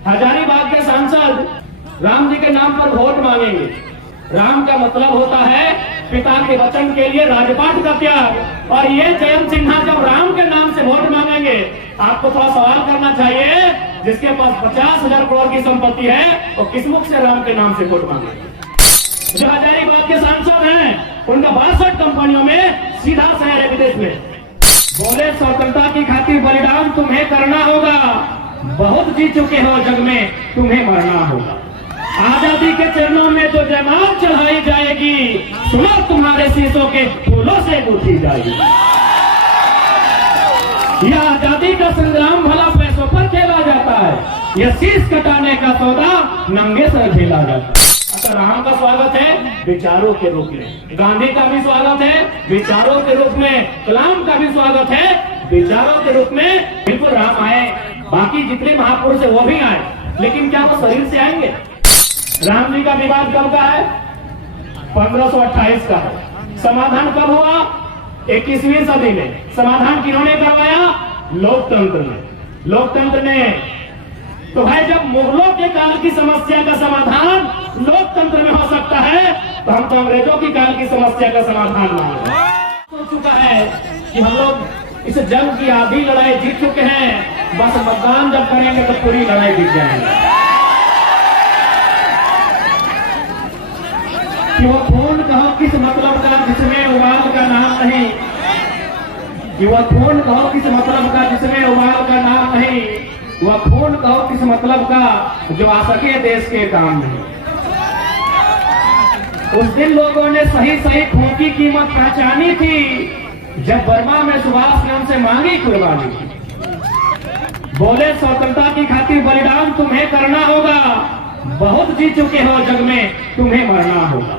हजारीबाग के सांसद राम जी के नाम पर वोट मांगेंगे। राम का मतलब होता है पिता के वचन के लिए राजपाट का त्याग। और ये जयंत सिन्हा जब राम के नाम से वोट मांगेंगे, आपको थोड़ा सवाल करना चाहिए, जिसके पास 50,000 करोड़ की संपत्ति है वो किस मुख से राम के नाम से वोट मांगेंगे? जो हजारीबाग के सांसद हैं उनका 62 कंपनियों में सीधा शेयर है विदेश में। बोले स्वतंत्रता की खातिर बलिदान तुम्हें करना होगा, बहुत जी चुके हो जग में तुम्हें मरना होगा। आजादी के चरणों में जो जयमाल चढ़ाई जाएगी, सुनो तुम्हारे शीशों के फूलों से गूंथी जाएगी। यह आजादी का संग्राम भला पैसों पर खेला जाता है, यह शीश कटाने का सौदा नंगे सर खेला जाता है। अगर राम का स्वागत है विचारों के रूप में, गांधी का भी स्वागत है विचारों के रूप में, कलाम का भी स्वागत है विचारों के रूप में। बिल्कुल राम आए, बाकी जितने महापुरुष है वो भी आए, लेकिन क्या वो शरीर से आएंगे? राम जी का विवाद कब का है? 1528 का है। समाधान कब हुआ? 21वीं सदी में। समाधान किन्होंने करवाया? लोकतंत्र ने। लोकतंत्र ने। तो भाई जब मुगलों के काल की समस्या का समाधान लोकतंत्र में हो सकता है, तो हम तो अंग्रेजों की काल की समस्या का समाधान मांगे। हो चुका है कि हम लोग इस जंग की आधी लड़ाई जीत चुके हैं, बस मतदान जब करेंगे तो पूरी लड़ाई जीत जाएंगे। कि वो खून कहो किस मतलब का जिसमें उबाल का नाम नहीं, कि वह खून कहो किस मतलब का जिसमें उबाल का नाम नहीं, वह खून कहो किस मतलब का जो आ सके देश के काम नहीं। उस दिन लोगों ने सही सही खून की कीमत पहचानी थी, जब बर्मा में सुभाष ने उनसे मांगी कुर्बानी थी। बोले स्वतंत्रता की खातिर बलिदान तुम्हें करना होगा, बहुत जी चुके हो जग में तुम्हें मरना होगा।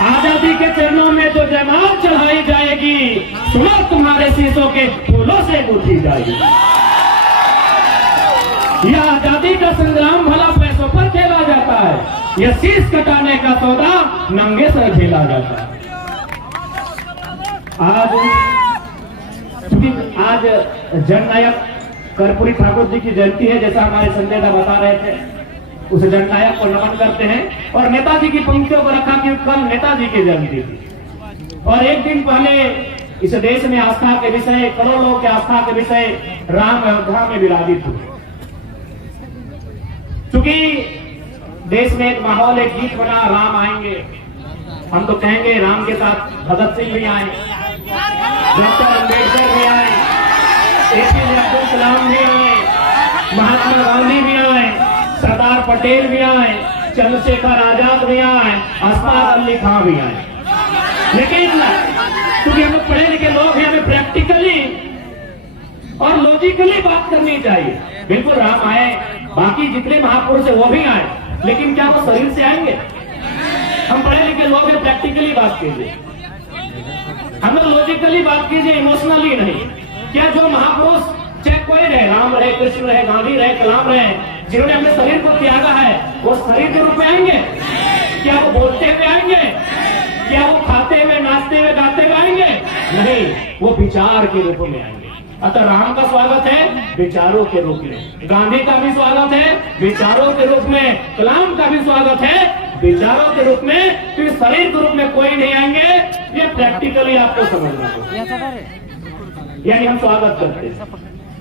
आजादी के चरणों में जो जयमाल चढ़ाई जाएगी, सुनो तुम्हारे शीशों के फूलों से गूंथी जाएगी। यह आजादी का संग्राम भला पैसों पर खेला जाता है, यह शीश कटाने का सौदा नंगे सर खेला जाता है। आज जननायक कर्पूरी ठाकुर जी की जयंती है, जैसा हमारे संजय दा बता रहे थे। उस जननायक को नमन करते हैं और नेताजी की पंक्तियों को रखा कि कल नेताजी की जयंती थी। और एक दिन पहले इस देश में आस्था के विषय, करोड़ों के आस्था के विषय राम अयोध्या में विराजित हुए। चूंकि देश में एक माहौल, एक गीत बना, राम आएंगे, हम तो कहेंगे राम के साथ भगत सिंह भी आए, डॉक्टर अम्बेडकर भी आए, APJ अब्दुल कलाम भी आए, महात्मा गांधी भी आए, सरदार पटेल भी आए, चंद्रशेखर आजाद भी आए, अशफाक अली खां भी आए। लेकिन क्योंकि हम लोग पढ़े लिखे लोग हैं, हमें प्रैक्टिकली और लॉजिकली बात करनी चाहिए। बिल्कुल राम आए, बाकी जितने महापुरुष है वो भी आए, लेकिन क्या वो शरीर से आएंगे? हम पढ़े लिखे लोग हैं, प्रैक्टिकली बात कीजिए, हम लोग लॉजिकली बात कीजिए, इमोशनली नहीं। क्या जो महापुरुष चाहे कोई रहे, राम रहे, कृष्ण रहे, गांधी रहे, कलाम रहे, जिन्होंने अपने शरीर को त्यागा है, वो शरीर के रूप में आएंगे? क्या वो बोलते हुए आएंगे? क्या वो खाते हुए, नाचते हुए, गाते हुए आएंगे? नहीं, वो विचार के रूप में आएंगे। अतः राम का स्वागत है विचारों के रूप में, गांधी का भी स्वागत है विचारों के रूप में, कलाम का भी स्वागत है विचारों के रूप में। फिर शरीर के रूप में कोई नहीं आएंगे, ये प्रैक्टिकली आपको समझना होगा। यानी हम स्वागत करते हैं,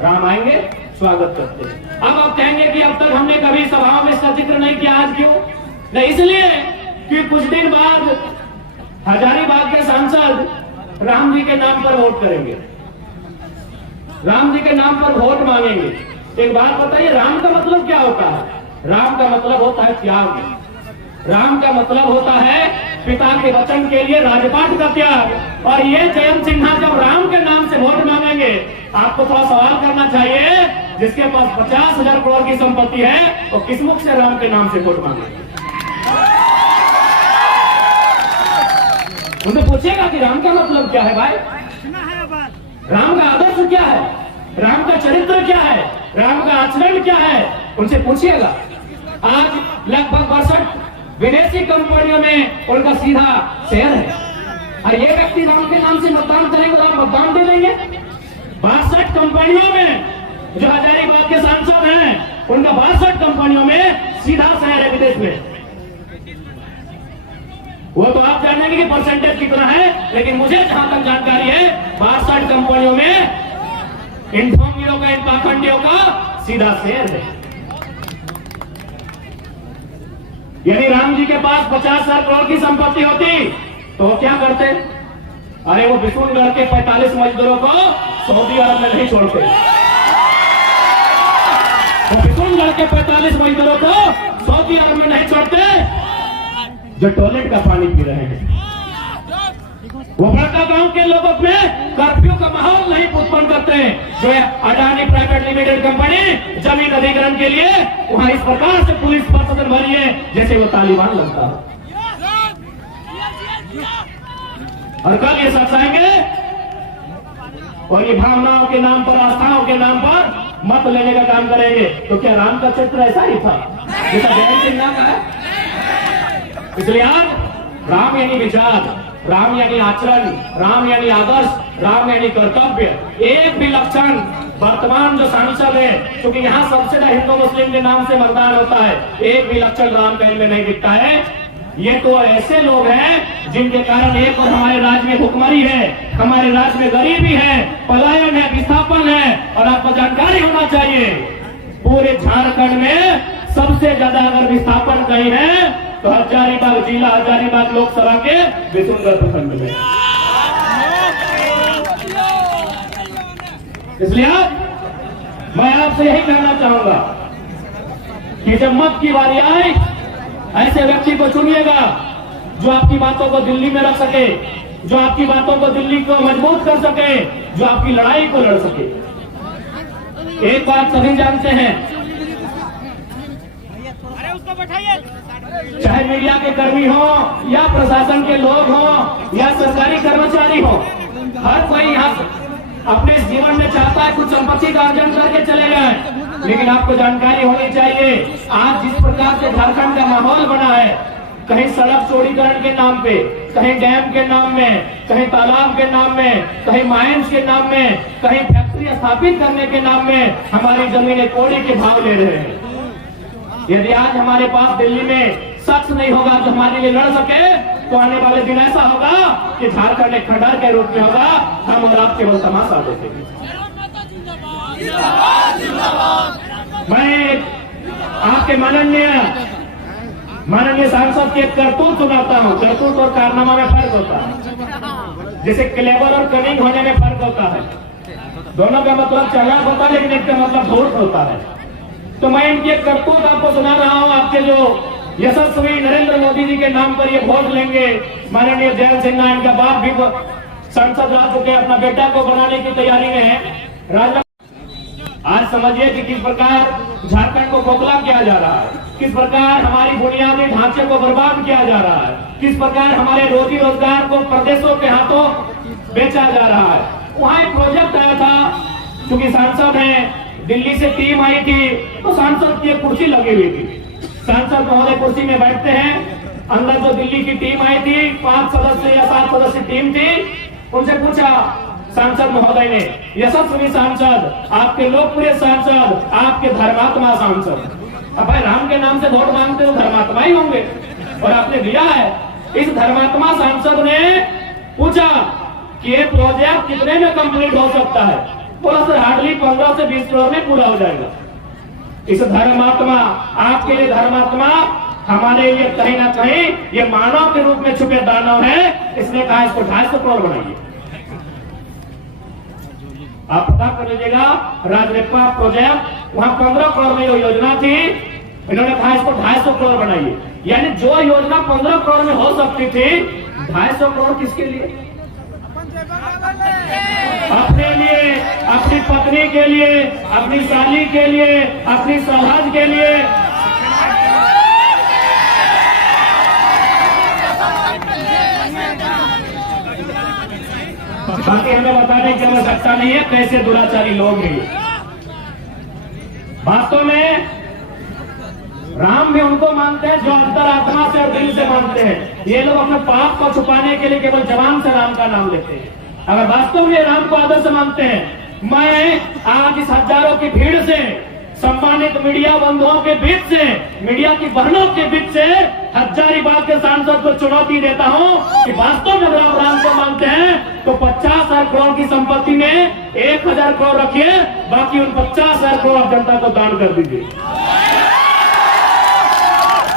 राम आएंगे स्वागत करते हैं। अब आप कहेंगे कि अब तक हमने कभी सभाओं में इसका जिक्र नहीं किया, आज क्यों नहीं? इसलिए कि कुछ दिन बाद हजारीबाग के सांसद राम जी के नाम पर वोट करेंगे, राम जी के नाम पर वोट मांगेंगे। एक बात बताइए, राम का मतलब क्या होता है? राम का मतलब होता है त्याग। राम का मतलब होता है पिता के वचन के लिए राजपाट का त्याग। और ये जयंत सिन्हा जब राम के नाम से वोट मांगेंगे, आपको थोड़ा सवाल करना चाहिए, जिसके पास 50,000 करोड़ की संपत्ति है वो किस मुख से राम के नाम से वोट मांगेंगे? उनसे पूछेगा कि राम का मतलब क्या है भाई, राम का आदर्श क्या है, राम का चरित्र क्या है, राम का आचरण क्या है, उनसे पूछिएगा। आज लगभग 62 विदेशी कंपनियों में उनका सीधा शेयर है, और ये व्यक्ति राम के नाम से मतदान करेंगे तो आप मतदान दे देंगे? 62 कंपनियों में जो हजारीबाग के सांसद हैं, उनका 62 कंपनियों बताएंगे कि परसेंटेज कितना है, लेकिन मुझे जहां तक जानकारी है 62 कंपनियों में इन ढोंगियों का, इन पाखंडियों का सीधा शेयर है। यदि राम जी के पास 50,000 करोड़ की संपत्ति होती तो वो क्या करते? अरे वो बिशुनगढ़ के 45 मजदूरों को सऊदी अरब में नहीं छोड़ते। वो बिशुनगढ़ के 45 मजदूरों को सऊदी अरब में नहीं छोड़ते जो टॉयलेट का पानी पी रहे हैं। वो बड़का गांव के लोगों में कर्फ्यू का माहौल नहीं उत्पन्न करते जो अडानी प्राइवेट लिमिटेड कंपनी जमीन अधिग्रहण के लिए वहां इस प्रकार से पुलिस प्रशासन भरी है जैसे वो तालिबान लगता है। और कल ये सत्साएंगे और ये भावनाओं के नाम पर, आस्थाओं के नाम पर मत लेने का काम करेंगे। तो क्या राम का चरित्र ऐसा ही था जैसा जयंत सिंह नाम है? इसलिए आज राम यानी विचार, राम यानी आचरण, राम यानी आदर्श, राम यानी कर्तव्य। एक भी लक्षण वर्तमान जो सांसद है, क्योंकि यहाँ सबसे ज्यादा हिंदू मुस्लिम के नाम से मतदान होता है, एक भी लक्षण राम का इनमें नहीं दिखता है। ये तो ऐसे लोग हैं जिनके कारण एक और हमारे राज्य में भुखमरी है, हमारे राज्य में गरीबी है, पलायन है, विस्थापन है। और आपको जानकारी होना चाहिए पूरे झारखंड में सबसे ज्यादा अगर विस्थापन कहीं है तो हजारीबाग जिला, हजारीबाग लोकसभा के बिशुनगढ़ प्रखंड में। इसलिए मैं आपसे यही कहना चाहूंगा कि जब मत की बारी आए ऐसे व्यक्ति को चुनिएगा जो आपकी बातों को दिल्ली में रख सके, जो आपकी बातों को दिल्ली को मजबूत कर सके, जो आपकी लड़ाई को लड़ सके। एक बात सभी जानते हैं, चाहे मीडिया के कर्मी हो या प्रशासन के लोग हो या सरकारी कर्मचारी हो, हर कोई यहाँ अपने जीवन में चाहता है कुछ संपत्ति का अर्जन करके चले जाए। लेकिन आपको जानकारी होनी चाहिए आज जिस प्रकार से झारखंड का माहौल बना है, कहीं सड़क चौड़ीकरण के नाम पे, कहीं डैम के नाम में, कहीं तालाब के नाम में, कहीं माइंस के नाम में, कहीं फैक्ट्री स्थापित करने के नाम में हमारी जमीनें कोड़ी के भाव ले रहे हैं। यदि आज हमारे पास दिल्ली में शख्स नहीं होगा जो हमारे लिए लड़ सके तो आने वाले दिन ऐसा होगा कि झारखंड एक खंडहर के रूप में होगा, हम और आप केवल तमाशा देखेंगे। मैं आपके माननीय सांसद की एक करतूत सुनाता हूँ। करतूत और कारनामा में फर्क होता है, जैसे क्लेवर और कनिंग होने में फर्क होता है। दोनों का मतलब चालाक होता है लेकिन एक का मतलब धूर्त होता है। तो मैं इनकी एक करतूत आपको सुना रहा हूँ। आपके जो यशस्वी नरेंद्र मोदी जी के नाम पर ये वोट लेंगे, माननीय जयंत सिन्हा इनका बाप भी संसद रह चुके, अपना बेटा को बनाने की तैयारी में है। आज समझिए कि किस प्रकार झारखंड को खोखला किया जा रहा है, किस प्रकार हमारी बुनियादी ढांचे को बर्बाद किया जा रहा है, किस प्रकार हमारे रोजी रोजगार को प्रदेशों के हाथों बेचा जा रहा है। वहां एक प्रोजेक्ट आया था, क्योंकि सांसद हैं, दिल्ली से टीम आई थी तो सांसद की एक कुर्सी लगी हुई थी। सांसद महोदय कुर्सी में बैठते हैं, अंदर जो दिल्ली की टीम आई थी 5 सदस्य या 7 सदस्य टीम थी, उनसे पूछा सांसद महोदय ने, यशस्वी सांसद, आपके लोकप्रिय सांसद, आपके धर्मात्मा सांसद, अब भाई राम के नाम से वोट मांगते तो धर्मात्मा ही होंगे और आपने दिया है। इस धर्मात्मा सांसद ने पूछा कि ये प्रोजेक्ट कितने में कंप्लीट हो सकता है? बोला सर हार्डली 15 से 20 करोड़ में पूरा हो जाएगा। इस धर्मात्मा, आपके लिए धर्मात्मा, हमारे लिए कहीं ना कहीं ये मानव के रूप में छुपे दानव है। इसने कहा इसको 250 करोड़ बनाइए। आप पता कर लीजिएगा, राजरेपा प्रोजेक्ट वहां 15 करोड़ में योजना थी, इन्होंने कहा इसको 250 करोड़ बनाइए। यानी जो योजना 15 करोड़ में हो सकती थी, 250 करोड़ किसके लिए? अपने लिए, अपनी पत्नी के लिए, अपनी साली के लिए, अपनी सरहद के लिए। बाकी हमें बताने की आवश्यकता नहीं है कैसे दुराचारी लोग हैं। वास्तव में राम भी उनको मानते हैं जो अंतरात्मा से और दिल से मानते हैं। ये लोग अपने पाप को छुपाने के लिए केवल जबान से राम का नाम लेते हैं। अगर वास्तव में राम को आदर्श मानते हैं, मैं आज इस हजारों की भीड़ से सम्मानित मीडिया बंधुओं के बीच से, मीडिया की बहनों के बीच से हजारीबाग के सांसद को चुनौती देता हूं कि वास्तव में अगर आप राम को मानते हैं तो 50,000 करोड़ की संपत्ति में 1,000 करोड़ रखिए, बाकी उन 50,000 करोड़ जनता को दान कर दीजिए।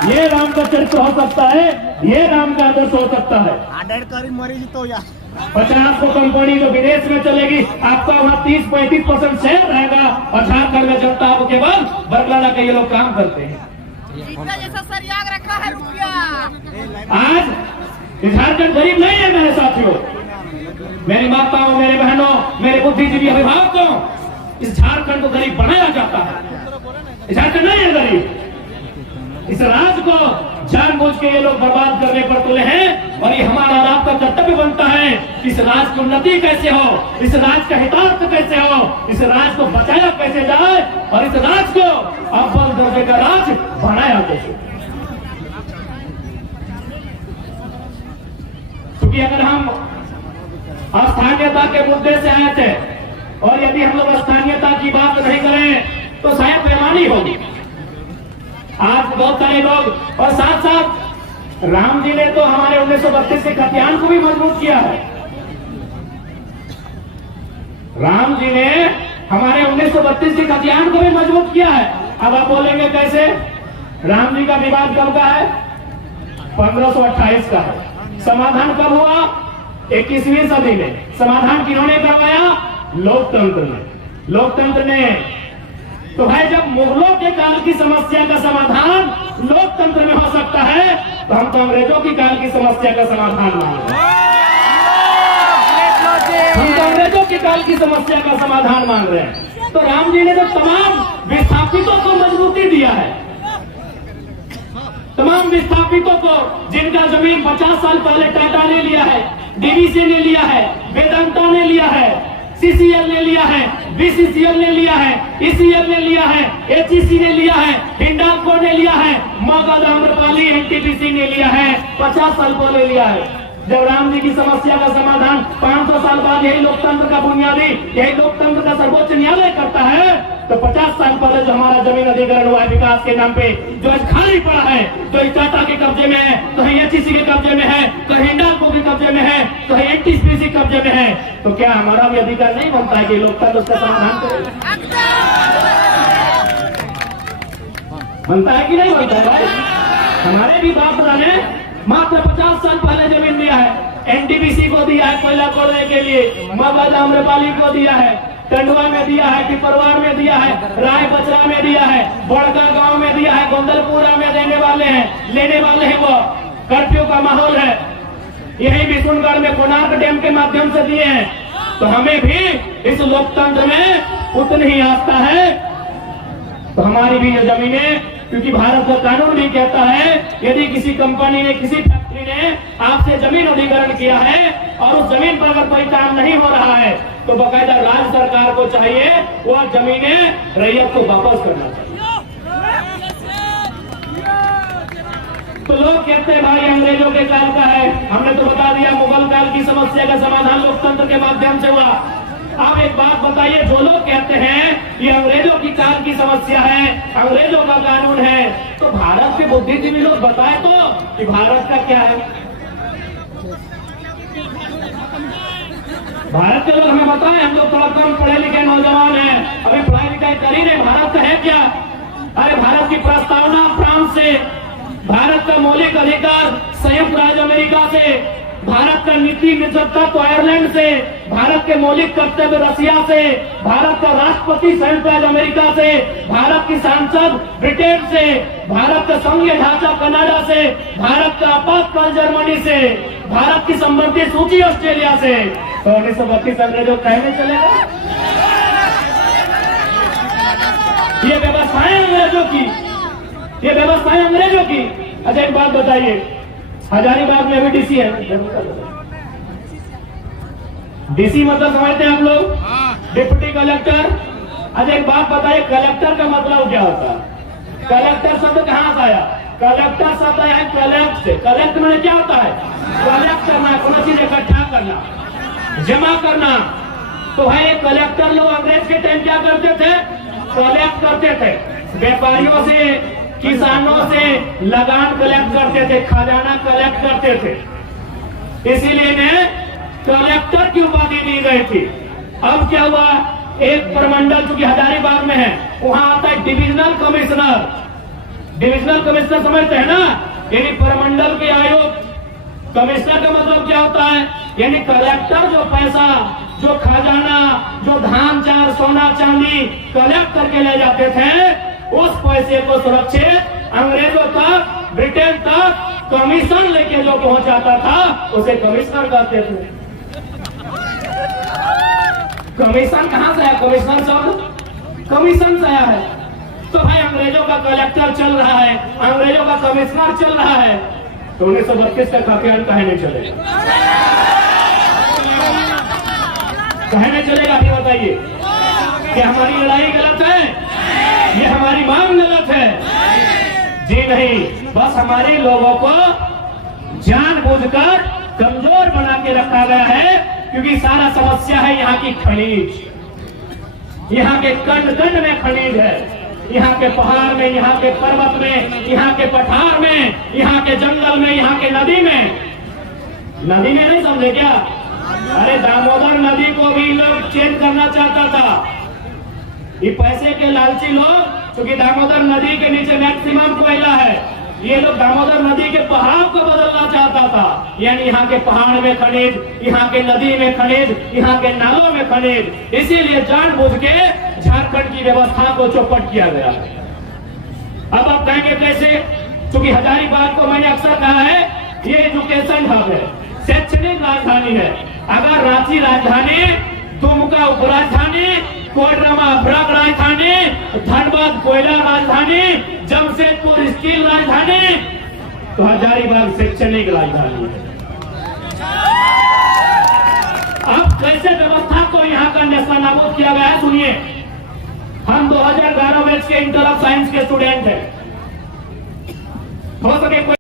ये राम का चरित्र हो सकता है, ये राम का आदर्श हो सकता है। 50 को कंपनी जो विदेश में चलेगी, आपका वहाँ 30-35% शेयर रहेगा और झारखंड में जनता आपको केवल बरगलाना के ये लोग काम करते हैं। जैसा सरयाग रखा है रुपया। आज झारखंड गरीब नहीं है मेरे साथियों, मेरी माताओं, मेरे बहनों, मेरे बुद्धिजीवी अभिभावकों, इस झारखंड को गरीब बनाया जाता है। झारखंड नहीं है गरीब। इस राज को जानबूझ के ये लोग बर्बाद करने पर तुले हैं और ये हमारा और आपका कर्तव्य बनता है कि इस राज की उन्नति कैसे हो, इस राज का हितार्थ कैसे हो, इस राज को बचाया कैसे जाए और इस राज को अव्वल दर्जे का राज बनाया कैसे। क्योंकि अगर हम स्थानीयता के मुद्दे से आए थे और यदि हम लोग स्थानीयता की बात नहीं करें तो शायद बेईमानी होगी। आज बहुत सारे लोग, और साथ साथ राम जी ने तो हमारे 1932 के खतियान को भी मजबूत किया है। राम जी ने हमारे 1932 के खतियान को भी मजबूत किया है। अब आप बोलेंगे कैसे? राम जी का विवाद कब का है? 1528 का है। समाधान कब हुआ? 21वीं सदी में। समाधान किन्होंने करवाया? लोकतंत्र ने। लोकतंत्र ने। तो भाई जब मुगलों के काल की समस्या का समाधान लोकतंत्र में हो सकता है तो हम तो अंग्रेजों की काल की समस्या का समाधान मांग रहे हैं। हम तो अंग्रेजों की काल की समस्या का समाधान मांग रहे हैं। तो राम जी ने तो तमाम विस्थापितों को मजबूती दिया है। तमाम विस्थापितों को, जिनका जमीन 50 साल पहले टाटा ने लिया है, डीवीसी ने लिया है, वेदांता ने लिया है, सीसीएल ने लिया है, बीसीसीएल ने लिया है, ईसीएल ने लिया है, एचईसी ने लिया है, हिंडाल्को ने लिया है, मगध, आम्रपाली, एनटीपीसी ने लिया है, 50 साल पहले लिया है। जब राम जी की समस्या का समाधान 500 साल बाद यही लोकतंत्र का बुनियादी, यही लोकतंत्र का सर्वोच्च न्यायालय करता है, तो 50 साल पहले जो हमारा जमीन अधिग्रहण हुआ है विकास के नाम पे, जो आज खाली पड़ा है, तो टाटा के कब्जे में है, तो एचईसी के कब्जे में है, तो हिंडाल्को के कब्जे में है, तो एनटीपीसी कब्जे में है, तो क्या हमारा भी अधिकार नहीं बनता है कि लोकतंत्र उसका समाधान करे? बनता है कि नहीं बनता है भाई? हमारे भी बाप ने मात्र 50 साल पहले जमीन दिया है। एनटीपीसी को दिया है कोयला खोदने के लिए, मगध, आम्रपाली को दिया है, टंडवा में दिया है, पिपरवार में दिया है, राय बचरा में दिया है, बड़का गांव में दिया है, गोंदलपुरा में देने वाले हैं, लेने वाले हैं। वो कर्फ्यू का माहौल है। यही बिशुनगढ़ में कोणार्क डैम के माध्यम से दिए हैं। तो हमें भी इस लोकतंत्र में उतनी ही आस्था है। तो हमारी भी ये जमीनें, क्योंकि भारत का कानून भी कहता है यदि किसी कंपनी ने, किसी फैक्ट्री ने आपसे जमीन अधिग्रहण किया है और उस जमीन पर अगर कोई काम नहीं हो रहा है तो बाकायदा राज्य सरकार को चाहिए वह जमीनें रैयत को वापस करना चाहिए। तो लोग कहते हैं भाई अंग्रेजों के काल का है। हमने तो बता दिया मुगल काल की समस्या का समाधान लोकतंत्र के माध्यम से हुआ। आप एक बात बताइए, जो लोग कहते हैं ये अंग्रेजों की काल की समस्या है, अंग्रेजों का कानून है, तो भारत के बुद्धिजीवी लोग बताए तो कि भारत का क्या है? भारत के लोग हमें बताएं। हम लोग थोड़ा कम पढ़े लिखे नौजवान हैं, अभी पढ़ाई लिखाई कर ही नहीं। भारत का है क्या? अरे भारत की प्रस्तावना फ्रांस से, भारत का मौलिक अधिकार संयुक्त राज्य अमेरिका से, भारत का नीति निर्देशक आयरलैंड से, भारत के मौलिक कर्तव्य रसिया से, भारत का राष्ट्रपति संयुक्त राज्य अमेरिका से, भारत की सांसद ब्रिटेन से, भारत का संघीय ढांचा कनाडा से, भारत का आपातकाल जर्मनी से, भारत की संबंधित सूची ऑस्ट्रेलिया से। तो 1932 अंग्रेजों कहने चलेगा ये व्यवस्थाएं अंग्रेजों की, ये व्यवस्थाएं अंग्रेजों की। अच्छा एक बात बताइए, हजारीबाग में अभी डीसी है। डीसी मतलब समझते हैं हम लोग? Deputy collector. अच्छा एक बात बताइए, कलेक्टर का मतलब क्या होता है? कलेक्टर शब्द कहाँ से आया? कलेक्टर शब्द आया है कलेक्ट से। कलेक्ट में क्या होता है? कलेक्ट करना, कोई चीज इकट्ठा करना, जमा करना। तो भाई कलेक्टर लोग अंग्रेज के टाइम क्या करते थे? कलेक्ट करते थे, व्यापारियों से, किसानों से लगान कलेक्ट करते थे, खजाना कलेक्ट करते थे। इसीलिए इन्हें कलेक्टर की उपाधि दी गई थी। अब क्या हुआ, एक प्रमंडल चूंकि हजारीबाग में है, वहां आता है डिविजनल कमिश्नर। डिविजनल कमिश्नर समझते हैं ना, यानी प्रमंडल के आयुक्त। कमिश्नर का मतलब क्या होता है, यानी कलेक्टर जो पैसा, जो खजाना, जो धान चार सोना चांदी कलेक्ट करके ले जाते थे, उस पैसे को सुरक्षित अंग्रेजों तक, ब्रिटेन तक कमीशन लेके जो पहुंचाता था उसे कमिश्नर कहते थे। कमीशन कहां से आया, कमिश्नर शब्द कमीशन से आया है। तो भाई अंग्रेजों का कलेक्टर चल रहा है, अंग्रेजों का कमिश्नर चल रहा है, तो 1932 का खातियान कहे नहीं चलेगा, कहे नहीं चलेगा। अभी बताइए कि हमारी लड़ाई गलत है, ये हमारी मांग गलत है? जी नहीं, बस हमारे लोगों को जानबूझकर कमजोर बना के रखा गया है, क्योंकि सारा समस्या है यहाँ की खनिज, यहाँ के कंड कंड में खनिज है, यहाँ के पहाड़ में, यहाँ के पर्वत में, यहाँ के पठार में, यहाँ के जंगल में, यहाँ के नदी में। नदी में नहीं समझे क्या? अरे दामोदर नदी को भी लोग चेंज करना चाहता था। ये पैसे के लालची लोग, क्योंकि दामोदर नदी के नीचे मैक्सिमम कोयला है, ये लोग दामोदर नदी के बहाव को बदलना चाहता था। यानी यहाँ के पहाड़ में खनिज, यहाँ के नदी में खनिज, यहाँ के नालों में खनिज। इसीलिए जानबूझ के झारखंड की व्यवस्था को चौपट किया गया। अब आप कहेंगे कैसे? क्योंकि हजारीबाग को मैंने अक्सर कहा है, ये एजुकेशन हब है, शैक्षणिक राजधानी है। अगर रांची राजधानी, दुमका उपराजधानी, कोडरमा अपराध राजधानी, धनबाद कोयला राजधानी, जमशेदपुर स्टील राजधानी, तो हजारीबाग शैक्षणिक राजधानी है। अब कैसे व्यवस्था को यहाँ का नेस्तनाबूद किया गया है सुनिए। हम 2011 बैच के इंटर ऑफ साइंस के स्टूडेंट हैं। हो सके